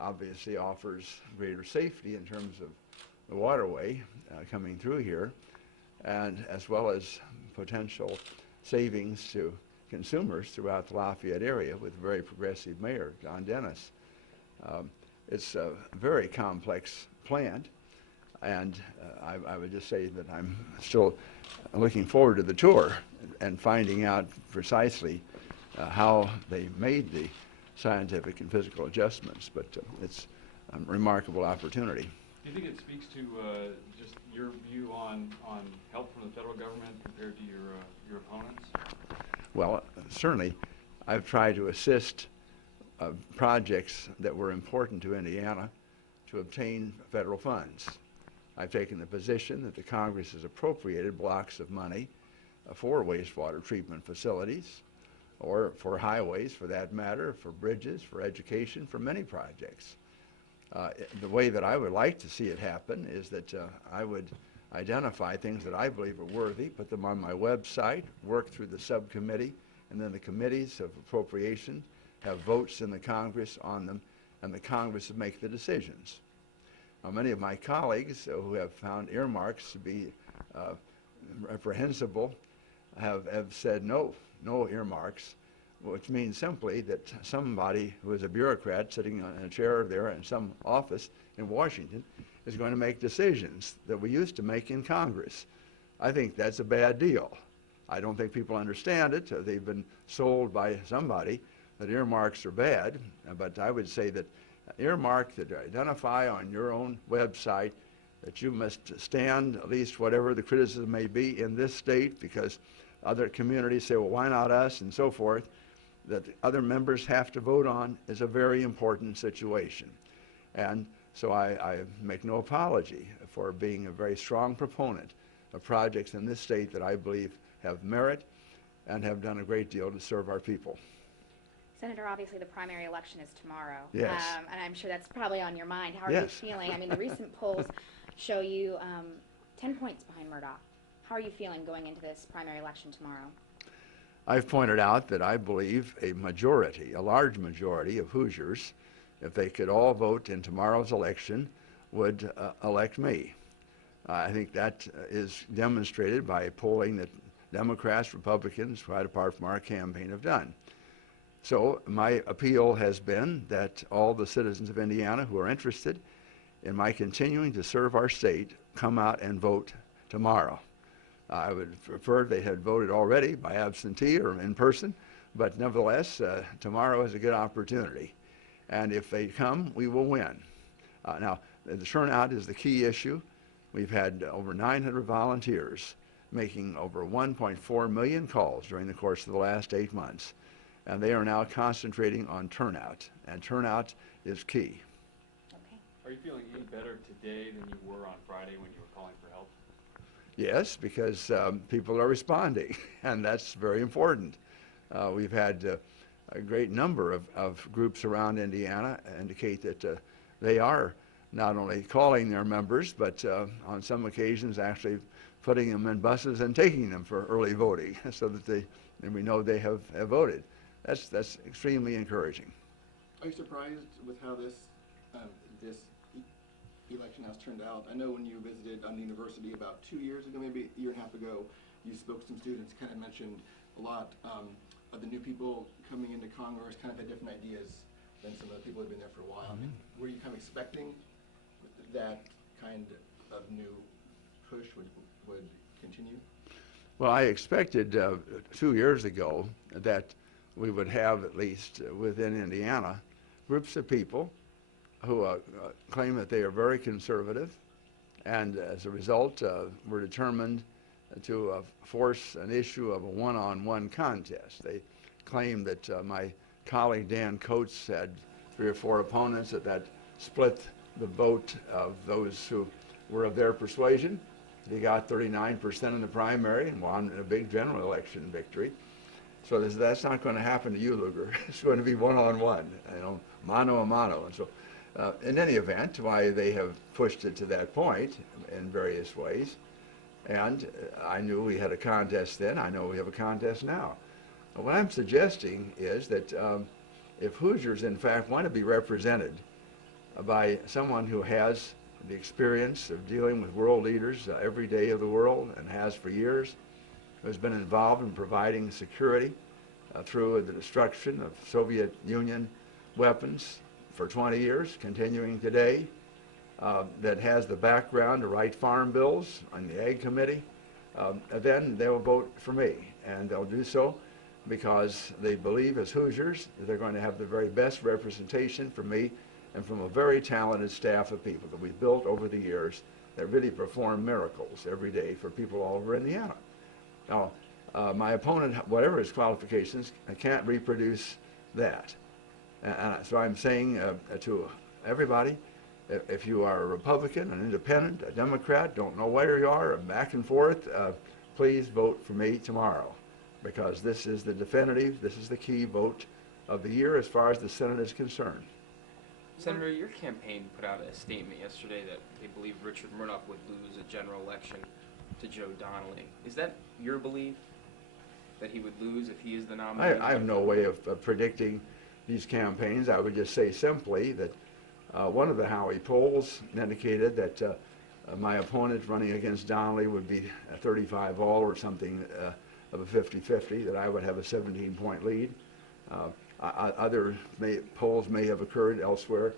obviously offers greater safety in terms of the waterway coming through here, and as well as potential savings to consumers throughout the Lafayette area with a very progressive mayor, John Dennis. It's a very complex plant, and I would just say that I'm still looking forward to the tour and finding out precisely how they made the scientific and physical adjustments, but it's a remarkable opportunity. Do you think it speaks to just your view on help from the federal government compared to your opponents? Well, certainly I've tried to assist projects that were important to Indiana to obtain federal funds. I've taken the position that the Congress has appropriated blocks of money for wastewater treatment facilities, or for highways for that matter, for bridges, for education, for many projects. The way that I would like to see it happen is that I would identify things that I believe are worthy, put them on my website, work through the subcommittee, and then the committees of appropriation have votes in the Congress on them, and the Congress would make the decisions. Now, many of my colleagues who have found earmarks to be reprehensible have said no earmarks, which means simply that somebody who is a bureaucrat sitting in a chair there in some office in Washington is going to make decisions that we used to make in Congress. I think that's a bad deal. I don't think people understand it. They've been sold by somebody that earmarks are bad, but I would say that earmark that identify on your own website that you must stand at least whatever the criticism may be in this state, because other communities say, well, why not us, and so forth, that other members have to vote on is a very important situation. And so I make no apology for being a very strong proponent of projects in this state that I believe have merit and have done a great deal to serve our people. Senator, obviously the primary election is tomorrow. Yes. And I'm sure that's probably on your mind. How are you feeling? I mean, the recent polls show you 10 points behind Murdoch. How are you feeling going into this primary election tomorrow? I've pointed out that I believe a large majority of Hoosiers, if they could all vote in tomorrow's election, would elect me. I think that is demonstrated by polling that Democrats, Republicans, right apart from our campaign, have done. So my appeal has been that all the citizens of Indiana who are interested in my continuing to serve our state come out and vote tomorrow. I would prefer they had voted already by absentee or in person, but nevertheless, tomorrow is a good opportunity. And if they come, we will win. Now, the turnout is the key issue. We've had over 900 volunteers making over 1.4 million calls during the course of the last 8 months. And they are now concentrating on turnout, and turnout is key. Okay. Are you feeling any better today than you were on Friday when you were calling for help? Yes, because people are responding, and that's very important. We've had a great number of groups around Indiana indicate that they are not only calling their members, but on some occasions actually putting them in buses and taking them for early voting so that we know they have voted. That's extremely encouraging. Are you surprised with how this election has turned out? I know when you visited the university about 2 years ago, maybe a year and a half ago, you spoke to some students, kind of mentioned a lot of the new people coming into Congress kind of had different ideas than some of the people who had been there for a while. Mm-hmm. Were you kind of expecting that kind of new push would continue? Well, I expected 2 years ago that we would have, at least within Indiana, groups of people who claim that they are very conservative, and as a result were determined to force an issue of a one-on-one contest. They claim that my colleague Dan Coates had 3 or 4 opponents that split the vote of those who were of their persuasion. He got 39% in the primary and won a big general election victory. So that's not going to happen to you, Lugar. It's going to be one-on-one, mano a mano. And so in any event, why they have pushed it to that point in various ways. And I knew we had a contest then. I know we have a contest now. What I'm suggesting is that if Hoosiers, in fact, want to be represented by someone who has the experience of dealing with world leaders every day of the world and has for years, who has been involved in providing security through the destruction of Soviet Union weapons for 20 years, continuing today, that has the background to write farm bills on the Ag Committee, then they will vote for me. And they'll do so because they believe as Hoosiers that they're going to have the very best representation from me and from a very talented staff of people that we've built over the years that really perform miracles every day for people all over Indiana. Now, my opponent, whatever his qualifications, can't reproduce that. And so I'm saying to everybody, if you are a Republican, an independent, a Democrat, don't know where you are, back and forth, please vote for me tomorrow, because this is the definitive, this is the key vote of the year as far as the Senate is concerned. Senator, your campaign put out a statement yesterday that they believe Richard Murdoch would lose a general election to Joe Donnelly. Is that your belief, that he would lose if he is the nominee? I have no way of predicting these campaigns. I would just say simply that one of the Howie polls indicated that my opponent running against Donnelly would be a 35 all or something of a 50-50, that I would have a 17-point lead. Other polls may have occurred elsewhere.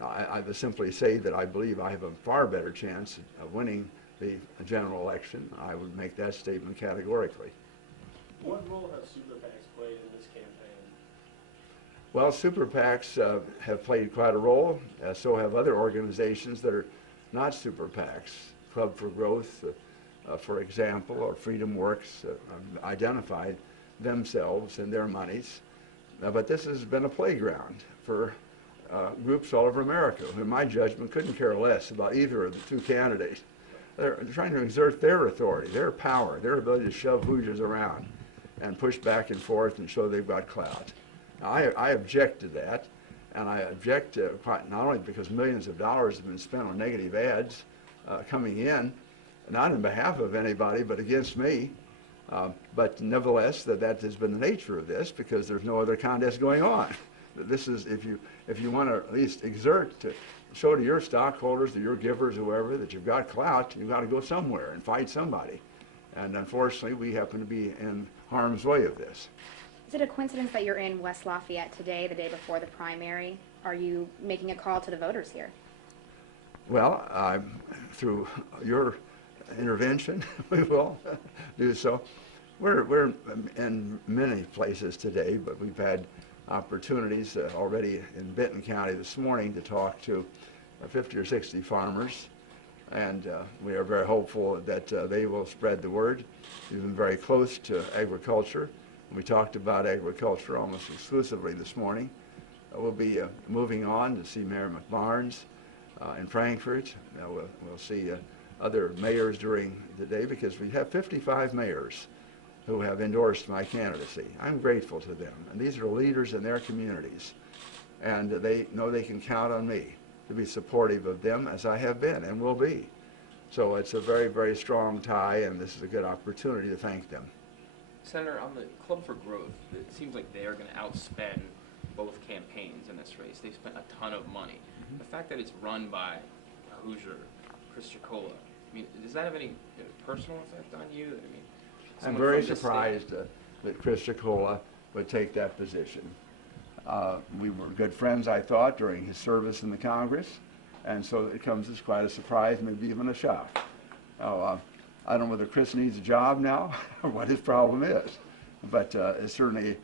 I would simply say that I believe I have a far better chance of winning the general election. I would make that statement categorically. What role have super PACs played in this campaign? Well, super PACs have played quite a role. So have other organizations that are not super PACs. Club for Growth, for example, or Freedom Works, identified themselves and their monies. But this has been a playground for groups all over America who, in my judgment, couldn't care less about either of the two candidates. They're trying to exert their authority, their power, their ability to shove Hoosiers around and push back and forth and show they've got clout. Now, I object to that, and I object to not only because millions of dollars have been spent on negative ads coming in, not in behalf of anybody but against me, but nevertheless, that has been the nature of this because there's no other contest going on. This is, if you want to at least exert to show to your stockholders, to your givers, whoever, that you've got clout, you've got to go somewhere and fight somebody. And unfortunately, we happen to be in harm's way of this. Is it a coincidence that you're in West Lafayette today, the day before the primary? Are you making a call to the voters here? Well, through your intervention, we will do so. We're in many places today, but we've had opportunities already in Benton County this morning to talk to 50 or 60 farmers, and we are very hopeful that they will spread the word. We've been very close to agriculture. We talked about agriculture almost exclusively this morning. We'll be moving on to see Mayor McBarnes in Frankfurt. We'll see other mayors during the day because we have 55 mayors who have endorsed my candidacy. I'm grateful to them, and these are leaders in their communities, and they know they can count on me to be supportive of them as I have been and will be. So it's a very, very strong tie, and this is a good opportunity to thank them. Senator, on the Club for Growth, it seems like they are going to outspend both campaigns in this race. They spent a ton of money. Mm-hmm. The fact that it's run by a Hoosier, Chris Chicola, I mean, does that have any personal effect on you? I mean, I'm very surprised that Chris Chicola would take that position. We were good friends, I thought, during his service in the Congress, and so it comes as quite a surprise, maybe even a shock. Now, I don't know whether Chris needs a job now or what his problem is, but it certainly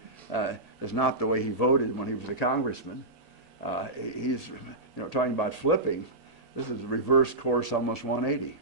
is not the way he voted when he was a congressman. He's, talking about flipping. This is reverse course almost 180.